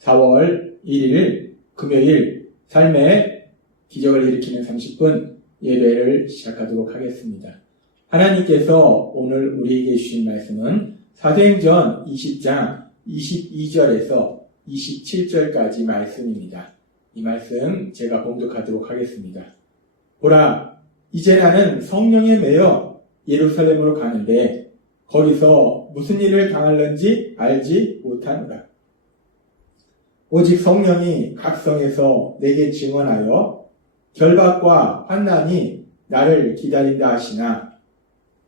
4월 1일 금요일 삶의 기적을 일으키는 30분 예배를 시작하도록 하겠습니다. 하나님께서 오늘 우리에게 주신 말씀은 사도행전 20장 22절에서 27절까지 말씀입니다. 이 말씀 제가 봉독하도록 하겠습니다. 보라, 이제 나는 성령에 매여 예루살렘으로 가는데 거기서 무슨 일을 당할는지 알지 못하노라. 오직 성령이 각성에서 내게 증언하여 결박과 환난이 나를 기다린다 하시나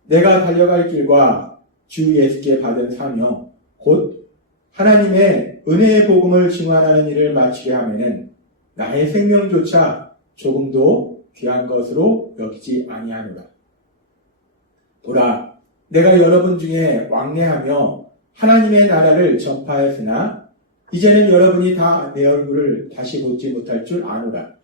내가 달려갈 길과 주 예수께 받은 사명 곧 하나님의 은혜의 복음을 증언하는 일을 마치게 하면은 나의 생명조차 조금도 귀한 것으로 여기지 아니하노라. 보라, 내가 여러분 중에 왕래하며 하나님의 나라를 전파했으나 이제는 여러분이 다 내 얼굴을 다시 보지 못할 줄 아노라.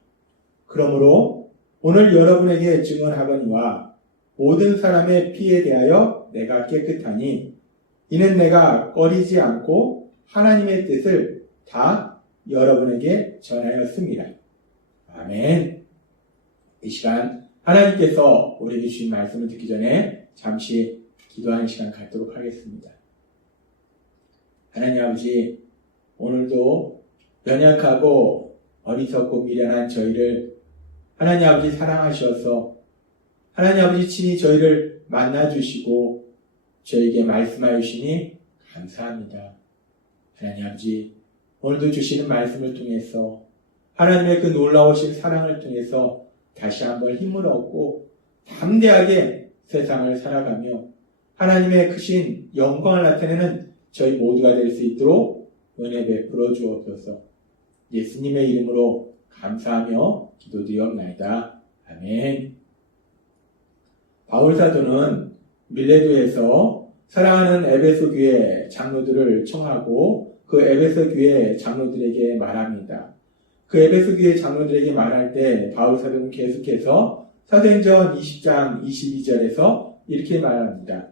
그러므로 오늘 여러분에게 증언하거니와 모든 사람의 피에 대하여 내가 깨끗하니 이는 내가 꺼리지 않고 하나님의 뜻을 다 여러분에게 전하였습니다. 아멘. 이 시간 하나님께서 우리에게 주신 말씀을 듣기 전에 잠시 기도하는 시간 갖도록 하겠습니다. 하나님 아버지, 오늘도 연약하고 어리석고 미련한 저희를 하나님 아버지 사랑하셔서 하나님 아버지 친히 저희를 만나주시고 저에게 말씀하여 주시니 감사합니다. 하나님 아버지, 오늘도 주시는 말씀을 통해서 하나님의 그 놀라우신 사랑을 통해서 다시 한번 힘을 얻고 담대하게 세상을 살아가며 하나님의 크신 영광을 나타내는 저희 모두가 될 수 있도록 은혜 베풀어 주옵소서. 예수님의 이름으로 감사하며 기도드리옵나이다. 아멘. 바울사도는 밀레도에서 사랑하는 에베소 교회 장로들을 청하고 그 에베소 교회 장로들에게 말합니다. 그 에베소 교회 장로들에게 말할 때 바울사도는 계속해서 사도행전 20장 22절에서 이렇게 말합니다.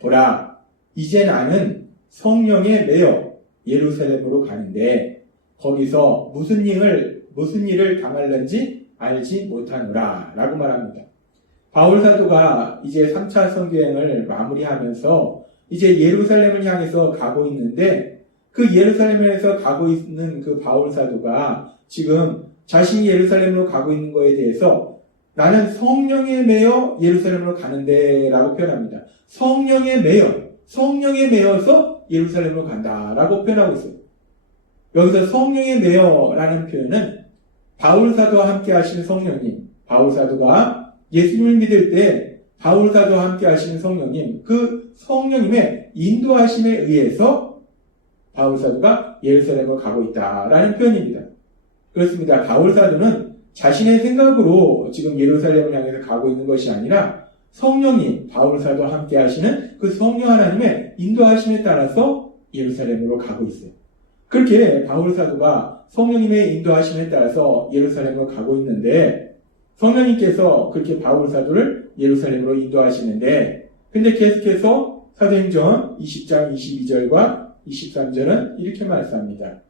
보라, 이제 나는 성령에 매여 예루살렘으로 가는데 거기서 무슨 일을 당할는지 알지 못하노라 라고 말합니다. 바울사도가 이제 3차 선교행을 마무리하면서 이제 예루살렘을 향해서 가고 있는데 그 예루살렘에서 가고 있는 그 바울사도가 지금 자신이 예루살렘으로 가고 있는 것에 대해서 나는 성령에 매여 예루살렘으로 가는데 라고 표현합니다. 성령에 매여서 예루살렘으로 간다라고 표현하고 있어요. 여기서 성령에 매여라는 표현은 바울사도와 함께 하시는 성령님, 바울사도가 예수님을 믿을 때 바울사도와 함께 하시는 성령님, 그 성령님의 인도하심에 의해서 바울사도가 예루살렘으로 가고 있다라는 표현입니다. 그렇습니다. 바울사도는 자신의 생각으로 지금 예루살렘을 향해서 가고 있는 것이 아니라 성령님, 바울사도와 함께 하시는 그 성령 하나님의 인도하심에 따라서 예루살렘으로 가고 있어요. 그렇게 바울사도가 성령님의 인도하심에 따라서 예루살렘으로 가고 있는데 성령님께서 그렇게 바울사도를 예루살렘으로 인도하시는데 근데 계속해서 사도행전 20장 22절과 23절은 이렇게 말씀합니다.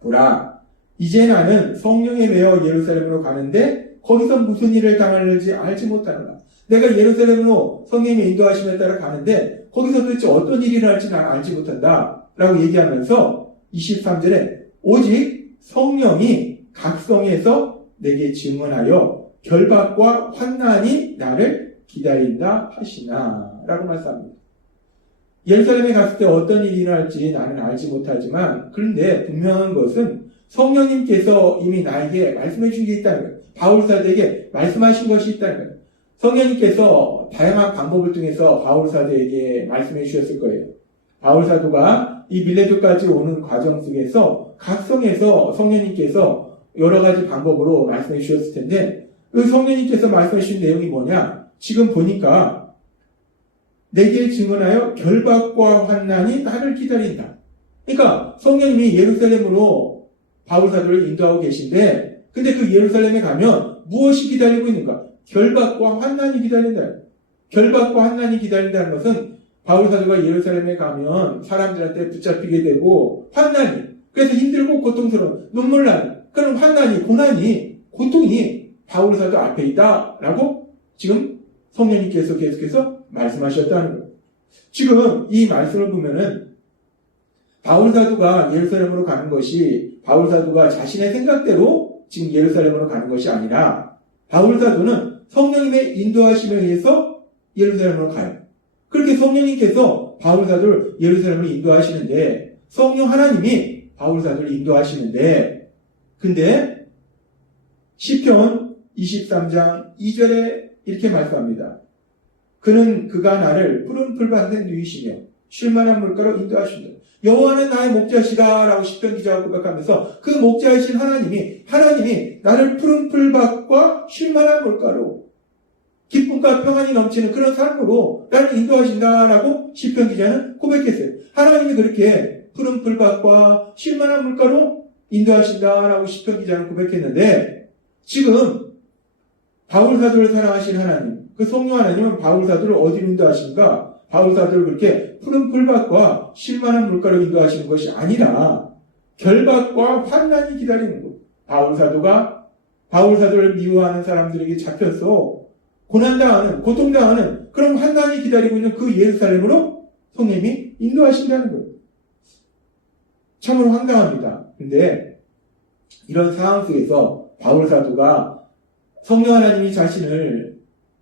보라, 이제 나는 성령에 매여 예루살렘으로 가는데 거기서 무슨 일을 당할는지 알지 못하노라. 내가 예루살렘으로 성령의 인도하심에 따라 가는데 거기서 도대체 어떤 일이 일어날지 난 알지 못한다 라고 얘기하면서 23절에 오직 성령이 각성에서 내게 증언하여 결박과 환난이 나를 기다린다 하시나 라고 말씀합니다. 예루살렘에 갔을 때 어떤 일이 일어날지 나는 알지 못하지만 그런데 분명한 것은 성령님께서 이미 나에게 말씀해 주신 게 있다는 거예요. 바울사도에게 말씀하신 것이 있다는 거예요. 성령님께서 다양한 방법을 통해서 바울사도에게 말씀해 주셨을 거예요. 바울사도가 이 밀레도까지 오는 과정 속에서 각성에서 성령님께서 여러 가지 방법으로 말씀해 주셨을 텐데 그 성령님께서 말씀해 주신 내용이 뭐냐? 지금 보니까 내게 증언하여 결박과 환난이 나를 기다린다. 그러니까 성령님이 예루살렘으로 바울사도를 인도하고 계신데 근데 그 예루살렘에 가면 무엇이 기다리고 있는가? 결박과 환난이 기다린다. 결박과 환난이 기다린다는 것은 바울사도가 예루살렘에 가면 사람들한테 붙잡히게 되고 환난이 그래서 힘들고 고통스러운 눈물 나는 그런 환난이, 고난이, 고통이 바울사도 앞에 있다라고 지금 성령님께서 계속해서 말씀하셨다는 거예요. 지금 이 말씀을 보면은 바울사도가 예루살렘으로 가는 것이 바울사도가 자신의 생각대로 지금 예루살렘으로 가는 것이 아니라 바울사도는 성령님의 인도하심에 의해서 예루살렘으로 가요. 그렇게 성령님께서 바울사도를 예루살렘으로 인도하시는데 성령 하나님이 바울사도를 인도하시는데 근데 시편 23장 2절에 이렇게 말씀합니다. 그가 나를 푸른 풀밭에 누이시며 쉴만한 물가로 인도하신다. 여호와는 나의 목자시다 라고 시편 기자가 고백하면서 그 목자이신 하나님이 나를 푸른 풀밭과 쉴만한 물가로 기쁨과 평안이 넘치는 그런 삶으로 나를 인도하신다라고 시편 기자는 고백했어요. 하나님이 그렇게 푸른 풀밭과 쉴만한 물가로 인도하신다라고 시편 기자는 고백했는데 지금 바울사도를 사랑하신 하나님, 그 성령 하나님은 바울사도를 어디로 인도하신가? 바울사도를 그렇게 푸른 풀밭과 쉴만한 물가로 인도하시는 것이 아니라 결박과 환난이 기다리는 것. 바울사도를 미워하는 사람들에게 잡혀서 고난당하는, 고통당하는 그런 환난이 기다리고 있는 그 예루살렘으로 성령님이 인도하신다는 거예요. 참으로 황당합니다. 근데 이런 상황 속에서 바울사도가 성령 하나님이 자신을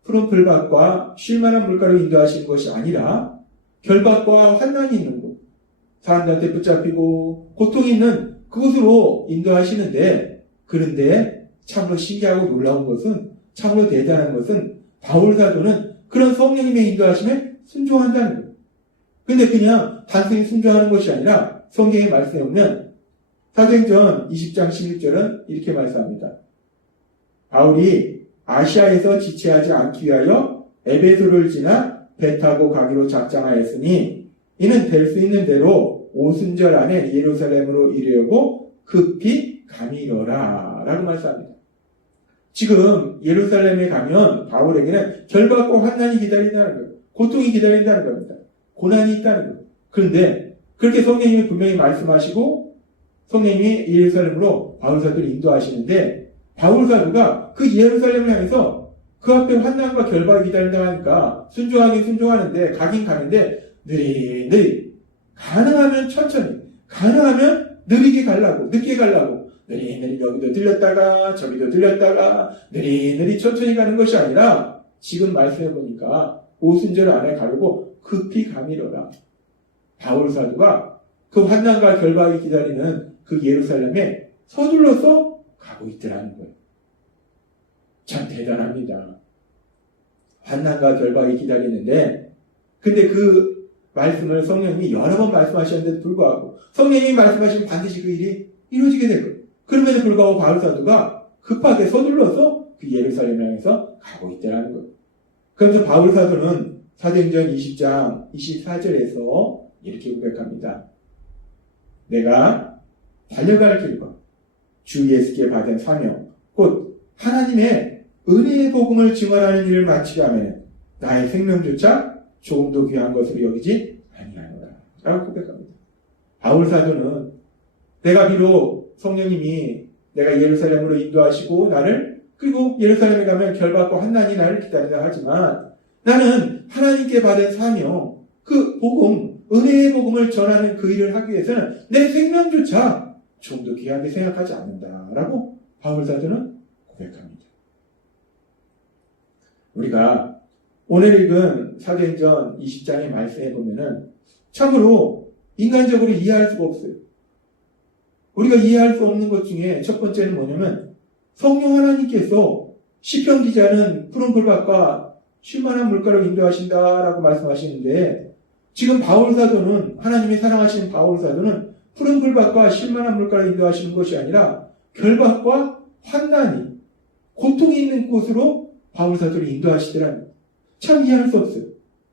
푸른 풀밭과 쉴만한 물가로 인도하시는 것이 아니라 결박과 환난이 있는 곳, 사람들한테 붙잡히고 고통이 있는 그곳으로 인도하시는데 그런데 참으로 신기하고 놀라운 것은 참으로 대단한 것은 바울사도는 그런 성령님의 인도하심에 순종한다는 거예요. 근데 그냥 단순히 순종하는 것이 아니라 성경의 말씀에 보면 사도행전 20장 16절은 이렇게 말씀합니다. 바울이 아시아에서 지체하지 않기 위하여 에베소를 지나 배 타고 가기로 작정하였으니 이는 될 수 있는 대로 오순절 안에 예루살렘으로 이르려고 급히 가미러라 라고 말씀합니다. 지금 예루살렘에 가면 바울에게는 결박과 환난이 기다린다는 거예요. 고통이 기다린다는 겁니다. 고난이 있다는 거예요. 그런데 그렇게 성령님이 분명히 말씀하시고 성령님이 예루살렘으로 바울사도를 인도하시는데 바울사도가 그 예루살렘을 향해서 그 앞에 환난과 결박이 기다린다고 하니까 순종하긴 순종하는데 가긴 가는데 느리느리 가능하면 천천히 가능하면 느리게 가려고 늦게 가려고 느리느리 여기도 들렸다가 저기도 들렸다가 느리느리 천천히 가는 것이 아니라 지금 말씀해보니까 오순절 안에 가려고 급히 가미러라. 바울사도가 그 환난과 결박이 기다리는 그 예루살렘에 서둘러서 가고 있더라는 거예요. 참 대단합니다. 환난과 결박이 기다리는데 근데 그 말씀을 성령님이 여러 번 말씀하셨는데도 불구하고 성령님이 말씀하시면 반드시 그 일이 이루어지게 될 거예요. 그럼에도 불구하고 바울사도가 급하게 서둘러서 그 예루살렘을 향해서 가고 있더라는 거예요. 그래서 바울사도는 사도행전 20장 24절에서 이렇게 고백합니다. 내가 달려갈 길과 주 예수께 받은 사명 곧 하나님의 은혜의 복음을 증언하는 일을 마치게 하면 나의 생명조차 조금도 귀한 것으로 여기지 아니하노라 라고 고백합니다. 바울사도는 내가 비록 성령님이 내가 예루살렘으로 인도하시고 나를 그리고 예루살렘에 가면 결박과 환난이 나를 기다린다 하지만 나는 하나님께 받은 사명 그 복음 은혜의 복음을 전하는 그 일을 하기 위해서는 내 생명조차 좀 더 귀하게 생각하지 않는다라고 바울사도는 고백합니다. 우리가 오늘 읽은 사도행전 20장의 말씀에 보면은 참으로 인간적으로 이해할 수가 없어요. 우리가 이해할 수 없는 것 중에 첫 번째는 뭐냐면 성령 하나님께서 시편 기자는 푸른 풀밭과 쉴만한 물가로 인도하신다라고 말씀하시는데 지금 바울사도는 하나님이 사랑하시는 바울사도는 푸른 풀밭과 쉴만한 물가로 인도하시는 것이 아니라 결박과 환난이 고통이 있는 곳으로 바울사도를 인도하시더라는 거예요. 참 이해할 수 없어요.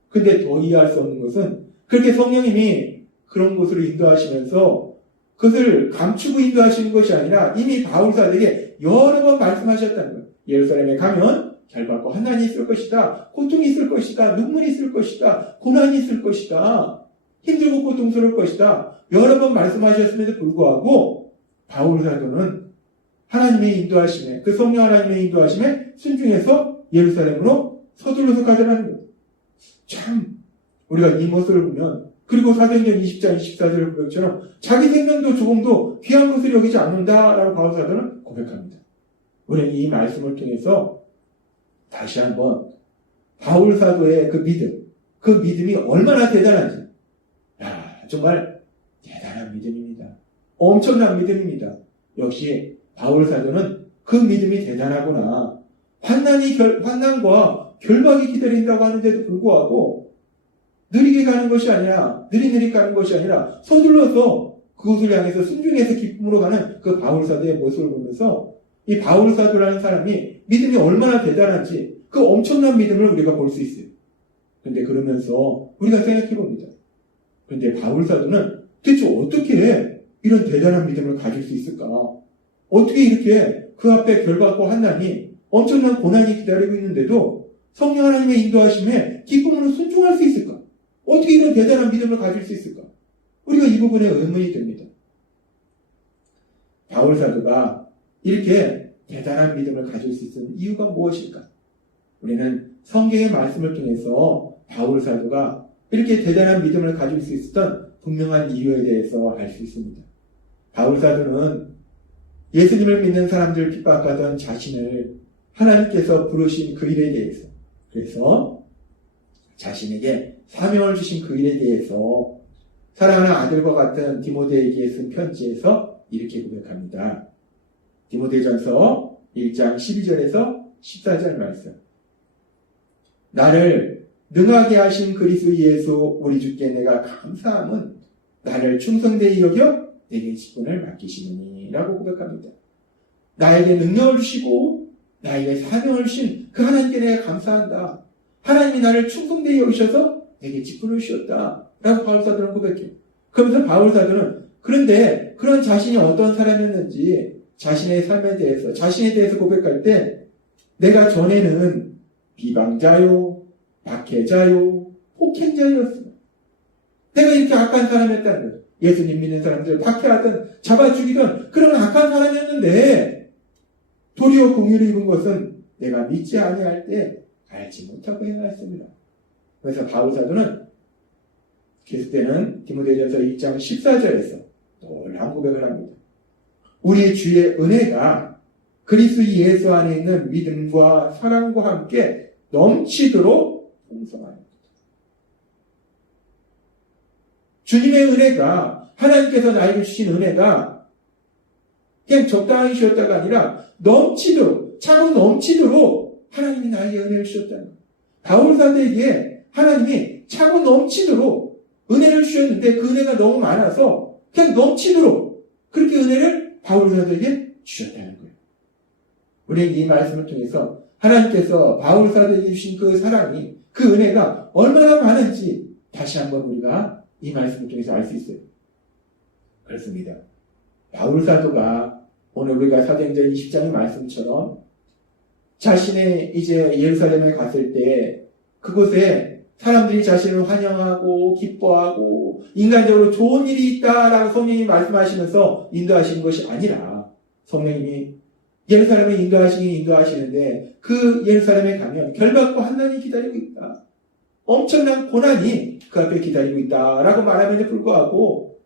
근데 더 이해할 수 없는 것은 그렇게 성령님이 그런 곳으로 인도하시면서 그것을 감추고 인도하시는 것이 아니라 이미 바울사도에게 여러 번 말씀하셨다는 거예요. 예루살렘에 가면 결박과 환난이 있을 것이다. 고통이 있을 것이다. 눈물이 있을 것이다. 고난이 있을 것이다. 힘들고 고통스러울 것이다. 여러 번 말씀하셨음에도 불구하고 바울 사도는 하나님의 인도하심에, 그 성령 하나님의 인도하심에 순종해서 예루살렘으로 서둘러서 가더라는 거예요. 참 우리가 이 모습을 보면, 그리고 사도행전 20장 24절 고백처럼 자기 생명도 조금도 귀한 것을 여기지 않는다라고 바울 사도는 고백합니다. 우리는 이 말씀을 통해서 다시 한번 바울 사도의 그 믿음, 그 믿음이 얼마나 대단한지, 정말 대단한 믿음입니다. 엄청난 믿음입니다. 역시 바울 사도는 그 믿음이 대단하구나. 환난과 결박이 기다린다고 하는데도 불구하고 느리게 가는 것이 아니라, 느릿느릿 가는 것이 아니라 서둘러서 그것을 향해서 순종해서 기쁨으로 가는 그 바울 사도의 모습을 보면서 이 바울 사도라는 사람이 믿음이 얼마나 대단한지 그 엄청난 믿음을 우리가 볼 수 있어요. 그런데 그러면서 우리가 생각해 봅니다. 그런데 바울 사도는 대체 어떻게 이런 대단한 믿음을 가질 수 있을까? 어떻게 이렇게 그 앞에 결박과 환난이, 엄청난 고난이 기다리고 있는데도 성령 하나님의 인도하심에 기쁨으로 순종할 수 있을까? 어떻게 이런 대단한 믿음을 가질 수 있을까? 우리가 이 부분에 의문이 듭니다. 바울 사도가 이렇게 대단한 믿음을 가질 수 있는 이유가 무엇일까? 우리는 성경의 말씀을 통해서 바울 사도가 이렇게 대단한 믿음을 가질 수 있었던 분명한 이유에 대해서 알 수 있습니다. 바울 사도는 예수님을 믿는 사람들 핍박하던 자신을 하나님께서 부르신 그 일에 대해서, 그래서 자신에게 사명을 주신 그 일에 대해서 사랑하는 아들과 같은 디모데에게 쓴 편지에서 이렇게 고백합니다. 디모데전서 1장 12절에서 14절 말씀. 나를 능하게 하신 그리스도 예수 우리 주께 내가 감사함은 나를 충성되이 여겨 내게 직분을 맡기시느니 라고 고백합니다. 나에게 능력을 주시고 나에게 사명을 주신 그 하나님께 내가 감사한다. 하나님이 나를 충성되이 여기셔서 내게 직분을 주셨다 라고 바울 사도는 고백해요. 그러면서 바울 사도는 그런데 그런 자신이 어떤 사람이었는지 자신의 삶에 대해서, 자신에 대해서 고백할 때 내가 전에는 비방자요, 박해자요, 폭행자였습니다. 내가 이렇게 악한 사람이었다는 거죠. 예수님 믿는 사람들 박해하던, 잡아 죽이던 그런 악한 사람이었는데 도리어 공유를 입은 것은 내가 믿지 아니할 때 알지 못하고 행하였습니다. 그래서 바울 사도는 계속되는 디모데전서 2장 14절에서 놀라운 고백을 합니다. 우리 주의 은혜가 그리스도 예수 안에 있는 믿음과 사랑과 함께 넘치도록 풍성합니다. 주님의 은혜가, 하나님께서 나에게 주신 은혜가 그냥 적당히 주셨다가 아니라 넘치도록, 차고 넘치도록 하나님이 나에게 은혜를 주셨다는 거예요. 바울 사도에게 하나님이 차고 넘치도록 은혜를 주셨는데 그 은혜가 너무 많아서 그냥 넘치도록 그렇게 은혜를 바울 사도에게 주셨다는 거예요. 우리는 이 말씀을 통해서 하나님께서 바울 사도에게 주신 그 사랑이, 그 은혜가 얼마나 많은지 다시 한번 우리가 이 말씀을 통해서 알 수 있어요. 그렇습니다. 바울 사도가 오늘 우리가 사도행전 20장의 말씀처럼 자신의 이제 예루살렘에 갔을 때 그곳에 사람들이 자신을 환영하고 기뻐하고 인간적으로 좋은 일이 있다라고 성령님이 말씀하시면서 인도하시는 것이 아니라 성령님이 예루살렘에 인도하시는데 그 예루살렘에 가면 결박과 환난이 기다리고 있다. 엄청난 고난이 그 앞에 기다리고 있다라고 말함에도 불구하고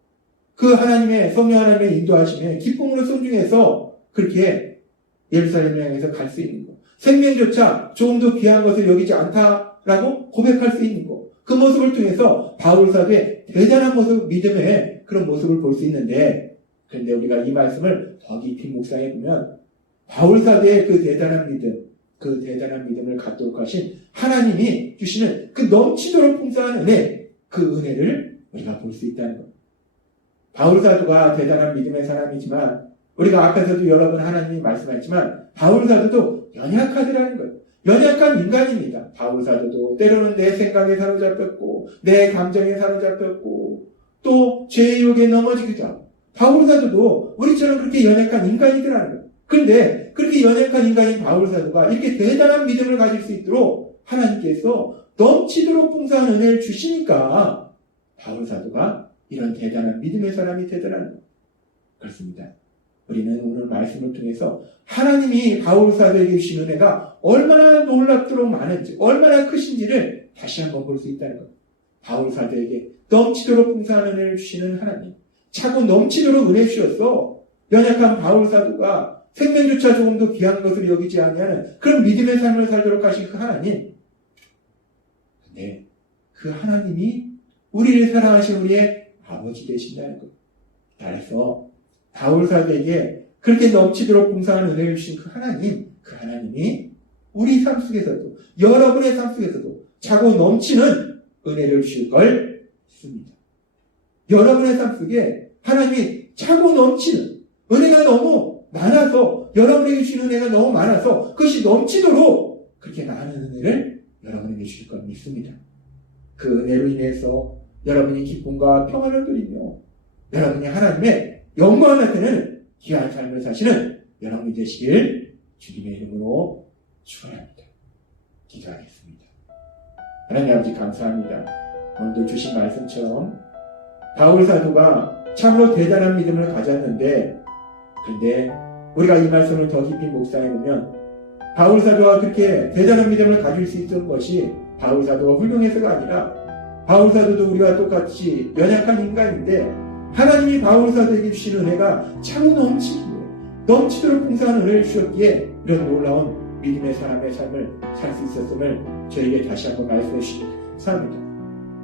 그 하나님의 성령 하나님의 인도하심에 기쁨으로 순종해서 그렇게 예루살렘을 향해서 갈 수 있는 것, 생명조차 조금도 귀한 것을 여기지 않다라고 고백할 수 있는 것, 그 모습을 통해서 바울 사도의 대단한 모습, 믿음의 그런 모습을 볼 수 있는데, 그런데 우리가 이 말씀을 더 깊이 묵상해 보면 바울 사도의 그 대단한 믿음, 그 대단한 믿음을 갖도록 하신 하나님이 주시는 그 넘치도록 풍성한 은혜, 그 은혜를 우리가 볼 수 있다는 것. 바울 사도가 대단한 믿음의 사람이지만 우리가 앞에서도 여러 번 하나님이 말씀하셨지만 바울 사도도 연약하더라는 거예요. 연약한 인간입니다. 바울 사도도 때로는 내 생각에 사로잡혔고 내 감정에 사로잡혔고 또 죄의 유혹에 넘어지기도 하고 바울 사도도 우리처럼 그렇게 연약한 인간이더라는 거예요. 그런데 그렇게 연약한 인간인 바울 사도가 이렇게 대단한 믿음을 가질 수 있도록 하나님께서 넘치도록 풍성한 은혜를 주시니까 바울 사도가 이런 대단한 믿음의 사람이 되더라는 것. 그렇습니다. 우리는 오늘 말씀을 통해서 하나님이 바울 사도에게 주신 은혜가 얼마나 놀랍도록 많은지, 얼마나 크신지를 다시 한번 볼 수 있다는 것. 바울 사도에게 넘치도록 풍성한 은혜를 주시는 하나님, 차고 넘치도록 은혜 주셨어. 연약한 바울 사도가 생명조차 조금도 귀한 것을 여기지 아니하는 그런 믿음의 삶을 살도록 하신 그 하나님. 근데 그 하나님이 우리를 사랑하신 우리의 아버지 되신다는 것. 따라서 바울 사도에게 그렇게 넘치도록 풍성한 은혜를 주신 그 하나님이 우리 삶 속에서도, 여러분의 삶 속에서도 차고 넘치는 은혜를 주실 걸 믿습니다. 여러분의 삶 속에 하나님이 차고 넘치는 은혜가 너무 많아서, 여러분에게 주신 은혜가 너무 많아서 그것이 넘치도록 그렇게 많은 은혜를 여러분에게 주실 걸 믿습니다. 그 은혜로 인해서 여러분이 기쁨과 평안을 누리며 여러분이 하나님의 영광을 나타내는 귀한 삶을 사시는 여러분이 되시길 주님의 이름으로 축원합니다. 기도하겠습니다. 하나님 아버지 감사합니다. 오늘도 주신 말씀처럼 바울 사도가 참으로 대단한 믿음을 가졌는데, 그런데 우리가 이 말씀을 더 깊이 묵상해보면 바울 사도가 그렇게 대단한 믿음을 가질 수 있던 것이 바울 사도가 훌륭해서가 아니라 바울 사도도 우리와 똑같이 연약한 인간인데 하나님이 바울 사도에게 주신 은혜가 차고 넘치도록 풍성한 은혜를 주셨기에 이런 놀라운 믿음의 사람의 삶을 살 수 있었음을 저에게 다시 한번 말씀해 주시기 감사합니다.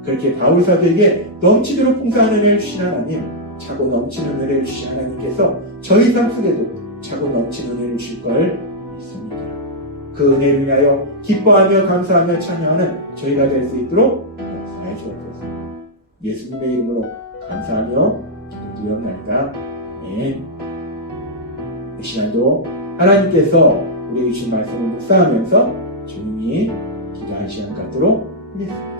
그렇게 바울 사도에게 넘치도록 풍성한 은혜를 주신 하나님, 차고 넘치는 은혜를 주신 하나님께서 저희 삶 속에도 차고 넘치는 은혜를 주실 걸 믿습니다. 그 은혜를 위하여 기뻐하며 감사하며 찬양하는 저희가 될 수 있도록 역사해 주옵소서. 예수님의 이름으로 감사하며 기도드리옵나이다. 아멘. 이 시간도 하나님께서 우리에게 주신 말씀을 묵상하면서 주님이 기도한 시간 갖도록 하겠습니다.